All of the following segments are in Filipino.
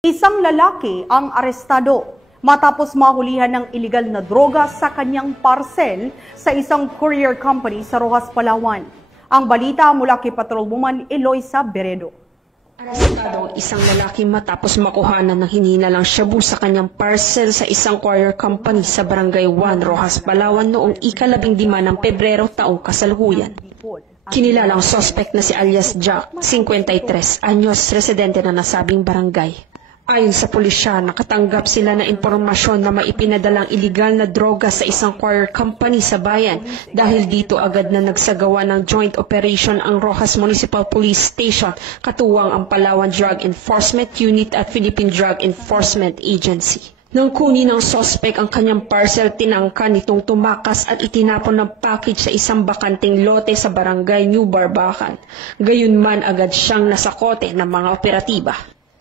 Isang lalaki ang arestado matapos mahulihan ng iligal na droga sa kanyang parcel sa isang courier company sa Roxas, Palawan. Ang balita mula kay Patrolwoman Eloisa Beredo. Arestado ang isang lalaki matapos makuhanan ng hinihilalang shabu sa kanyang parcel sa isang courier company sa Barangay 1, Roxas, Palawan noong ika-15 ng Pebrero taong kasalukuyan. Kinilalang suspect na si alias Jack, 53 anyos, residente na nasabing barangay. Ayon sa pulisya, nakatanggap sila ng impormasyon na maipinadalang iligal na droga sa isang courier company sa bayan. Dahil dito agad na nagsagawa ng joint operation ang Roxas Municipal Police Station, katuwang ang Palawan Drug Enforcement Unit at Philippine Drug Enforcement Agency. Nang kunin ng suspect ang kanyang parcel, tinangka nitong tumakas at itinapon ng package sa isang bakanting lote sa barangay New Barbacan. Gayunman agad siyang nasakote ng mga operatiba.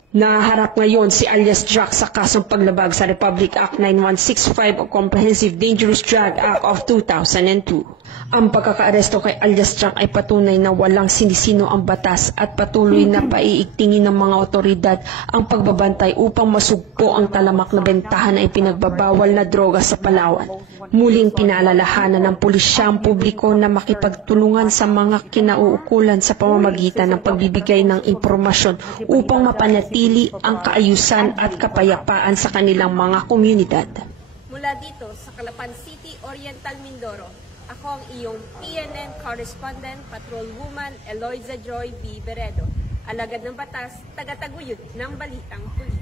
Naharap ngayon si alias Jack sa kasong paglabag sa Republic Act 9165 o Comprehensive Dangerous Drug Act of 2002. Ang pagkakaaresto kay alias Jack ay patunay na walang sinisino ang batas at patuloy na paiigtingin ng mga otoridad ang pagbabantay upang masugpo ang talamak na bentahan ay pinagbabawal na droga sa Palawan. Muling pinaalalahanan ng pulisya ang publiko na makipagtulungan sa mga kinauukulan sa pamamagitan ng pagbibigay ng impormasyon upang mapanatili ang kaayusan at kapayapaan sa kanilang mga komunidad. Mula dito sa Calapan City, Oriental, Mindoro, ako ang iyong PNN Correspondent, Patrolwoman Eloisa Joy B. Beredo, alagad ng batas, tagataguyod ng Balitang Pulis.